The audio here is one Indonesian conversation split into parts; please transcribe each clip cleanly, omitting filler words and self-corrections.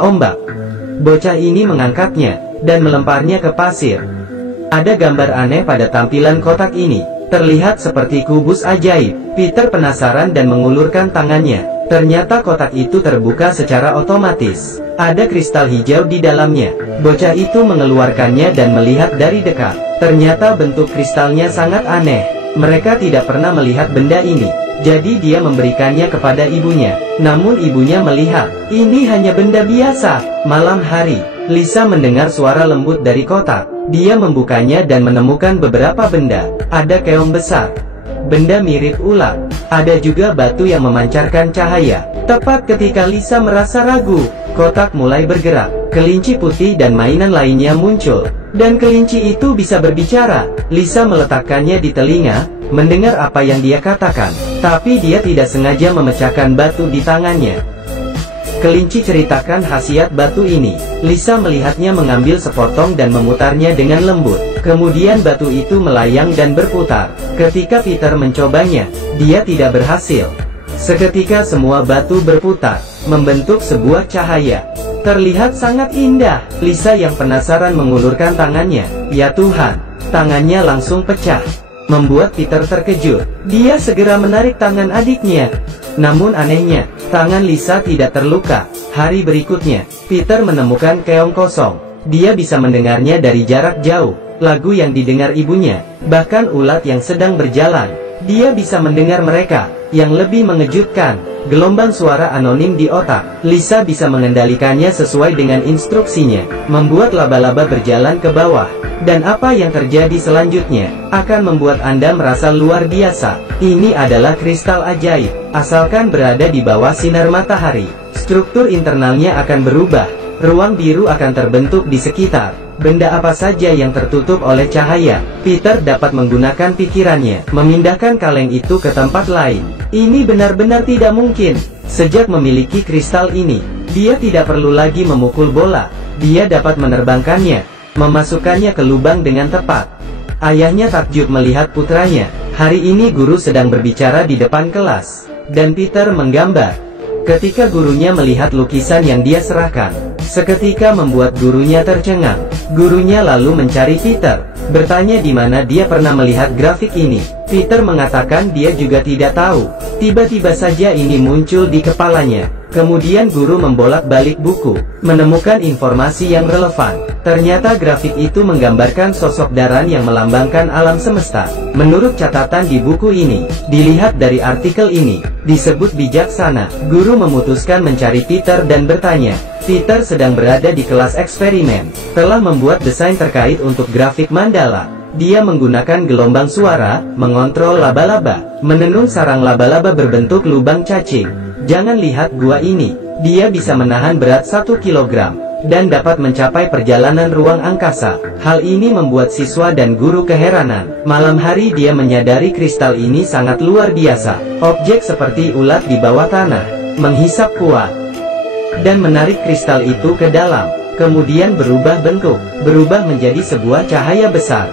ombak. Bocah ini mengangkatnya dan melemparnya ke pasir. Ada gambar aneh pada tampilan kotak ini. Terlihat seperti kubus ajaib. Peter penasaran dan mengulurkan tangannya. Ternyata kotak itu terbuka secara otomatis. Ada kristal hijau di dalamnya. Bocah itu mengeluarkannya dan melihat dari dekat. Ternyata bentuk kristalnya sangat aneh. Mereka tidak pernah melihat benda ini. Jadi dia memberikannya kepada ibunya. Namun ibunya melihat, ini hanya benda biasa. Malam hari, Lisa mendengar suara lembut dari kotak. Dia membukanya dan menemukan beberapa benda. Ada keong besar, benda mirip ular. Ada juga batu yang memancarkan cahaya. Tepat ketika Lisa merasa ragu, kotak mulai bergerak. Kelinci putih dan mainan lainnya muncul. Dan kelinci itu bisa berbicara. Lisa meletakkannya di telinga, mendengar apa yang dia katakan. Tapi dia tidak sengaja memecahkan batu di tangannya. Kelinci ceritakan khasiat batu ini. Lisa melihatnya mengambil sepotong dan memutarnya dengan lembut. Kemudian batu itu melayang dan berputar. Ketika Peter mencobanya, dia tidak berhasil. Seketika semua batu berputar, membentuk sebuah cahaya. Terlihat sangat indah. Lisa yang penasaran mengulurkan tangannya. Ya Tuhan, tangannya langsung pecah. Membuat Peter terkejut. Dia segera menarik tangan adiknya. Namun anehnya, tangan Lisa tidak terluka. Hari berikutnya, Peter menemukan keong kosong. Dia bisa mendengarnya dari jarak jauh. Lagu yang didengar ibunya, bahkan ulat yang sedang berjalan. Dia bisa mendengar mereka. Yang lebih mengejutkan, gelombang suara anonim di otak. Lisa bisa mengendalikannya sesuai dengan instruksinya, membuat laba-laba berjalan ke bawah. Dan apa yang terjadi selanjutnya, akan membuat Anda merasa luar biasa. Ini adalah kristal ajaib. Asalkan berada di bawah sinar matahari, struktur internalnya akan berubah. Ruang biru akan terbentuk di sekitar. Benda apa saja yang tertutup oleh cahaya, Peter dapat menggunakan pikirannya, memindahkan kaleng itu ke tempat lain. Ini benar-benar tidak mungkin. Sejak memiliki kristal ini, dia tidak perlu lagi memukul bola. Dia dapat menerbangkannya, memasukkannya ke lubang dengan tepat. Ayahnya takjub melihat putranya. Hari ini guru sedang berbicara di depan kelas, dan Peter menggambar. Ketika gurunya melihat lukisan yang dia serahkan, seketika membuat gurunya tercengang. Gurunya lalu mencari Peter, bertanya di mana dia pernah melihat grafik ini. Peter mengatakan dia juga tidak tahu. Tiba-tiba saja ini muncul di kepalanya. Kemudian guru membolak-balik buku, menemukan informasi yang relevan. Ternyata grafik itu menggambarkan sosok Daran yang melambangkan alam semesta. Menurut catatan di buku ini, dilihat dari artikel ini, disebut bijaksana. Guru memutuskan mencari Peter dan bertanya. Peter sedang berada di kelas eksperimen, telah membuat desain terkait untuk grafik mandala. Dia menggunakan gelombang suara, mengontrol laba-laba, menenun sarang laba-laba berbentuk lubang cacing. Jangan lihat gua ini, dia bisa menahan berat 1 kilogram, dan dapat mencapai perjalanan ruang angkasa. Hal ini membuat siswa dan guru keheranan. Malam hari dia menyadari kristal ini sangat luar biasa. Objek seperti ulat di bawah tanah, menghisap kuat, dan menarik kristal itu ke dalam. Kemudian berubah bentuk, berubah menjadi sebuah cahaya besar.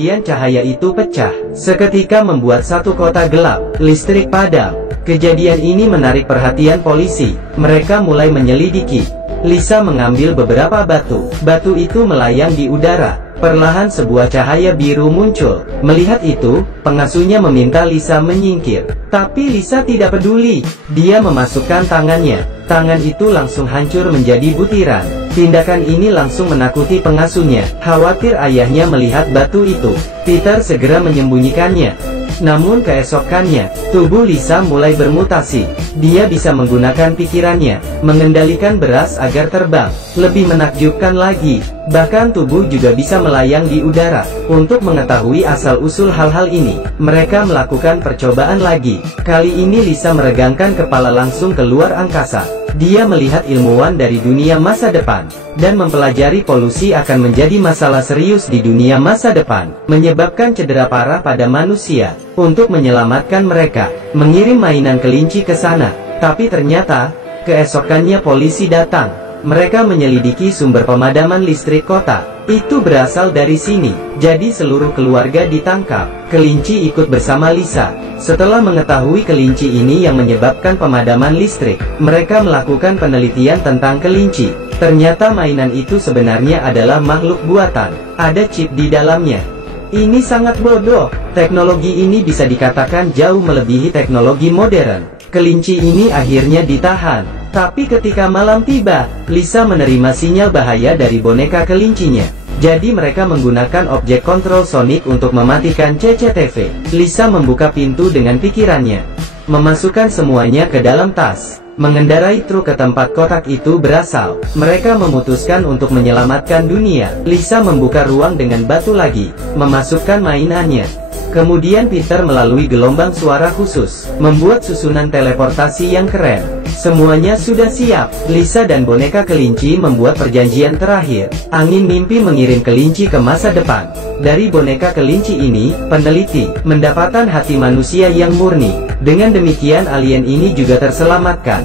Kemudian cahaya itu pecah, seketika membuat satu kota gelap, listrik padam. Kejadian ini menarik perhatian polisi. Mereka mulai menyelidiki. Lisa mengambil beberapa batu. Batu itu melayang di udara. Perlahan sebuah cahaya biru muncul. Melihat itu, pengasuhnya meminta Lisa menyingkir. Tapi Lisa tidak peduli. Dia memasukkan tangannya. Tangan itu langsung hancur menjadi butiran. Tindakan ini langsung menakuti pengasuhnya. Khawatir ayahnya melihat batu itu, Peter segera menyembunyikannya. Namun keesokannya, tubuh Lisa mulai bermutasi. Dia bisa menggunakan pikirannya, mengendalikan beras agar terbang. Lebih menakjubkan lagi, bahkan tubuh juga bisa melayang di udara. Untuk mengetahui asal-usul hal-hal ini, mereka melakukan percobaan lagi. Kali ini Lisa meregangkan kepala langsung keluar angkasa. Dia melihat ilmuwan dari dunia masa depan, dan mempelajari polusi akan menjadi masalah serius di dunia masa depan, menyebabkan cedera parah pada manusia. Untuk menyelamatkan mereka, mengirim mainan kelinci ke sana. Tapi ternyata, keesokannya polisi datang. Mereka menyelidiki sumber pemadaman listrik kota. Itu berasal dari sini. Jadi seluruh keluarga ditangkap. Kelinci ikut bersama Lisa. Setelah mengetahui kelinci ini yang menyebabkan pemadaman listrik, mereka melakukan penelitian tentang kelinci. Ternyata mainan itu sebenarnya adalah makhluk buatan. Ada chip di dalamnya. Ini sangat bodoh. Teknologi ini bisa dikatakan jauh melebihi teknologi modern. Kelinci ini akhirnya ditahan. Tapi ketika malam tiba, Lisa menerima sinyal bahaya dari boneka kelincinya. Jadi mereka menggunakan objek kontrol sonik untuk mematikan CCTV. Lisa membuka pintu dengan pikirannya. Memasukkan semuanya ke dalam tas. Mengendarai truk ke tempat kotak itu berasal. Mereka memutuskan untuk menyelamatkan dunia. Lisa membuka ruang dengan batu lagi. Memasukkan mainannya. Kemudian Peter melalui gelombang suara khusus, membuat susunan teleportasi yang keren. Semuanya sudah siap. Lisa dan boneka kelinci membuat perjanjian terakhir. Angin mimpi mengirim kelinci ke masa depan. Dari boneka kelinci ini, peneliti mendapatkan hati manusia yang murni. Dengan demikian alien ini juga terselamatkan.